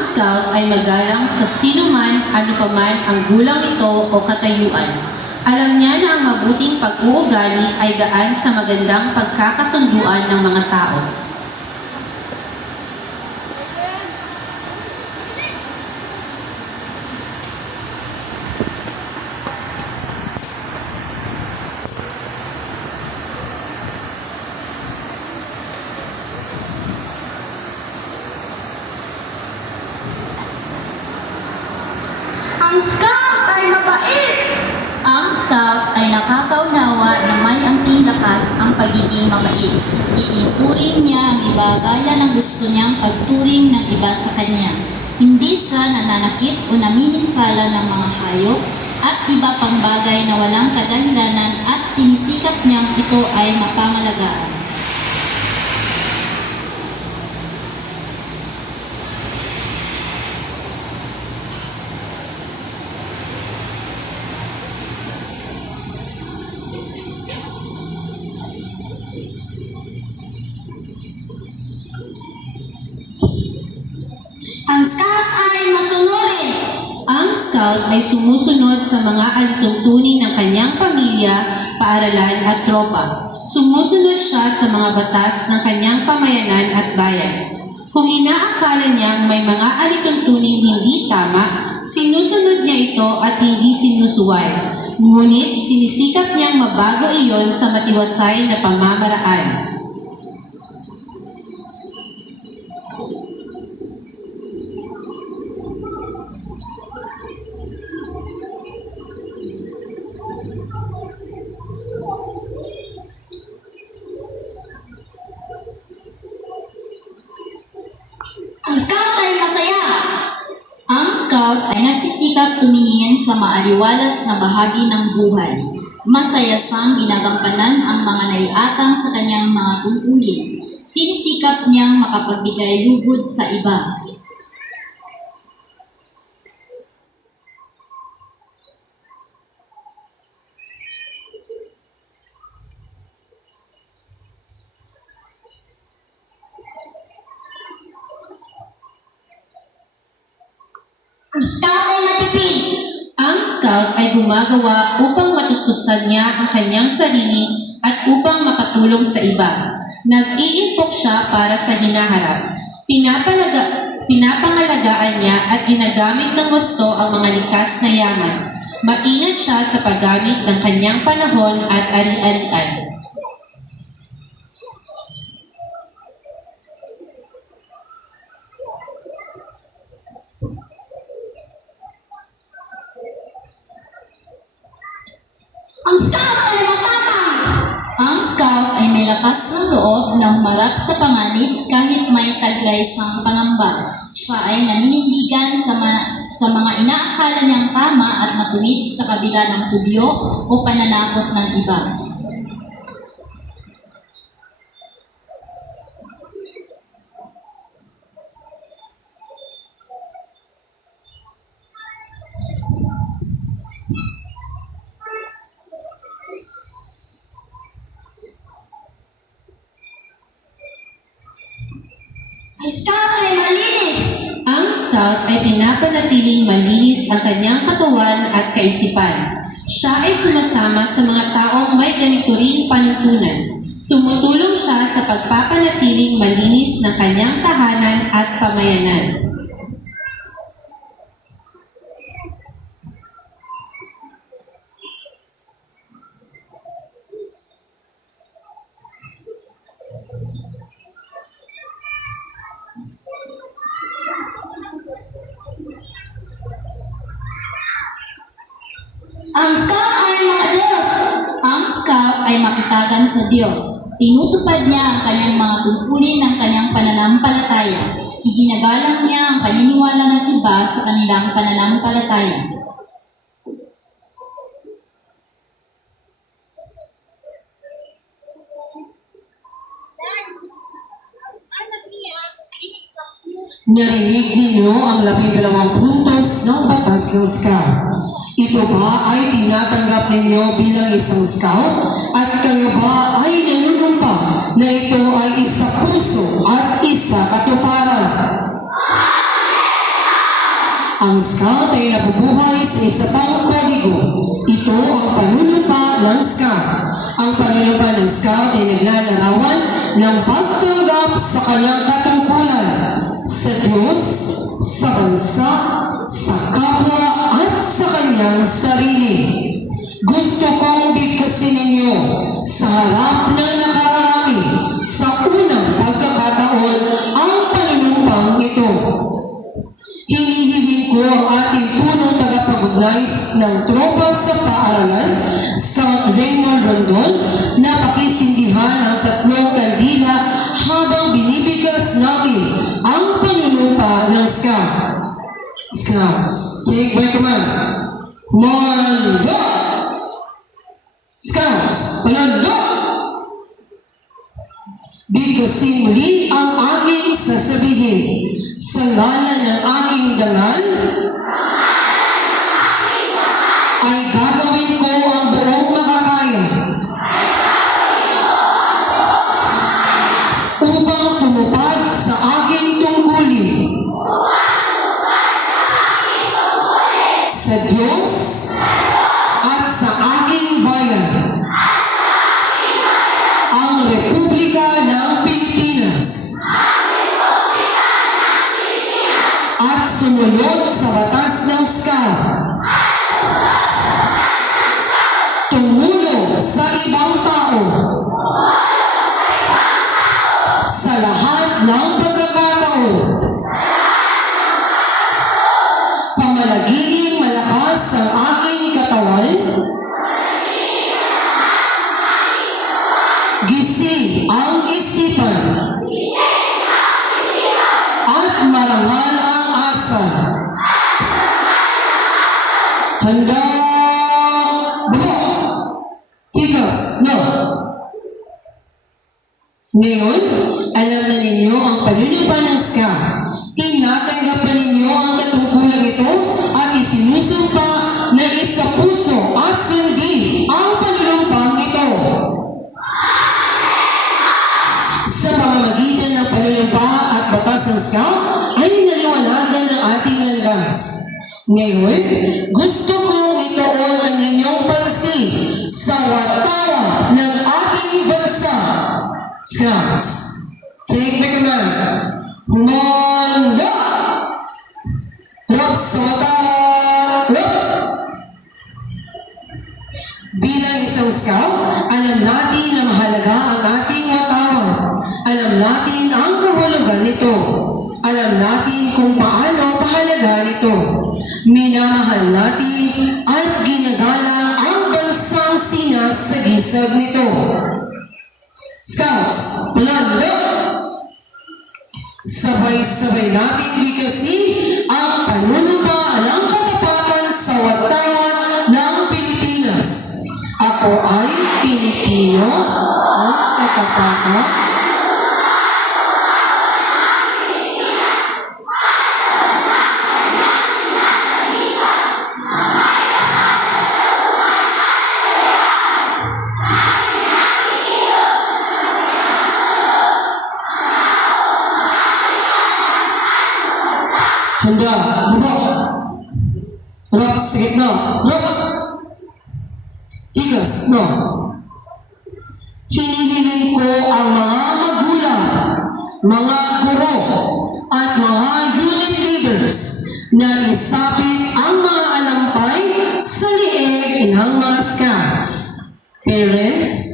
scout ay magalang sa sinuman, ano paman ang gulang nito o katayuan. Alam niya na ang mabuting pag-uugali ay daan sa magandang pagkakasunduan ng mga tao. Ang scout ay mabait! Ang scout ay nakakaunawa na may angking lakas ang pagiging mabait. Itinuturing niya ang iba gaya ng gusto niyang pagturing ng iba sa kanya. Hindi siya nananakit o namiminsala ng mga hayop at iba pang bagay na walang kadahilanan at sinisikap niyang ito ay mapangalagaan. Ang scout ay masunurin! Ang scout ay sumusunod sa mga alituntunin ng kanyang pamilya, paaralan at tropa. Sumusunod siya sa mga batas ng kanyang pamayanan at bayan. Kung inaakala niyang may mga alituntuning hindi tama, sinusunod niya ito at hindi sinusuway. Ngunit sinisikap niyang mabago iyon sa matiwasay na pamamaraan. Ang scout ay masaya! Ang scout ay nagsisikap tumingin sa maaliwalas na bahagi ng buhay. Masaya siyang ginagampanan ang mga naiatang sa kanyang mga tungkulin. Sinisikap niyang makapagbigay lugod sa iba. Ang scout ay matipid! Ang scout ay gumagawa upang matustusan niya ang kanyang sarili at upang makatulong sa iba. Nag-iimpok siya para sa hinaharap. Pinapangalagaan niya at ginagamit ng gusto ang mga likas na yaman. Maingat siya sa paggamit ng kanyang panahon at ari-arian. Ang scout ay matapang! Ang scout ay may lakas ng loob ng marap sa panganib kahit may taglay siyang pangamba. Siya ay naninindigan sa mga inaakala niyang tama at matuwid sa kabila ng tubyo o pananakot ng iba. Ang scout ay malinis! Ang scout ay pinapanatiling malinis ang kanyang katawan at kaisipan. Siya ay sumasama sa mga taong may ganito ring panuntunan. Tumutulong siya sa pagpapanatiling malinis ng kanyang tahanan at pamayanan. Ang scout ay makadiyos! Ang scout ay makitagan sa Diyos. Tinutupad niya ang kanyang mga tungkulin ng kanyang pananampalataya. Iginagalang niya ang paniniwala ng iba sa kanilang pananampalataya. Narinig ninyo ang 12 puntos ng batas ng scout. Ito ba ay tinatanggap ninyo bilang isang scout? At kayo ba ay nanunumpa na ito ay isa puso at isa katuparan? Ang Scout ay nabubuhay sa isa pang kodigo. Ito ang panunumpa ng Scout. Ang panunumpa ng Scout ay naglalarawan ng pagtanggap sa kanyang katungkulan sa Diyos, sa bansa, sa kapwa at sa kanyang sarili. Gusto kong bigkasin ninyo sa harap ng nakararami sa unang pagkakataon ang panunumpang ito. Hinihiling ko ang ating punong tagapag-ugnay ng tropa sa paaralan, Scout Raymond Rondon, na pakisindihan ang 3 kandila habang binibigkas natin ang panunumpa ng Scout. Scouts, take my command. Comando! Scouts, palando! Bigkasin muli ang aking sasabihin sa ngalan ng aking dangal ay gagawin ko ang buong makakaya upang tumupad sa aking tungkulin sa Diyos at sa aking bayan, ang Republika ng Pilipinas, at sumunod sa batas ng Scout, tumulong sa ibang tao sa lahat ng pagkakataon, pamalaging malakas ang aking katawan, gising ang isipan, at marangal ang asa. Handa, baba, tikas, no. Ngayon, alam na ninyo ang panunumpa ng Scout. Tinatanggap na ninyo ang katungkulang ito at isinusumpa na isa puso at sundin ang panunumpang ito. Sa pamamagitan ng panunumpa at batas ng Scout ay naliwanagan ng ating landas. Ngayon, gusto kong ituon ang inyong pansin sa watawan ng ating bansa. Scouts, take the command. Humanda! Rap sa watawan! Rap! Bilang isang Scout, alam natin na mahalaga ang ating watawan. Alam natin ang kahulugan nito. Alam natin kung paano pahalaga nito. Minamahal natin at ginagalang ang bansang sinasagisag nito. Scouts, palanda! Sabay-sabay natin bigkasin ang panunumpa ng katapatan sa watawan ng Pilipinas. Ako ay Pilipino at katapatan. Handa, baba. Rap sa gitna. Rap. Tigas, no. Hinihiling ko ang mga magulang, mga guro, at mga unit leaders na isapit ang mga alampay sa liig ng mga Scouts. Parents,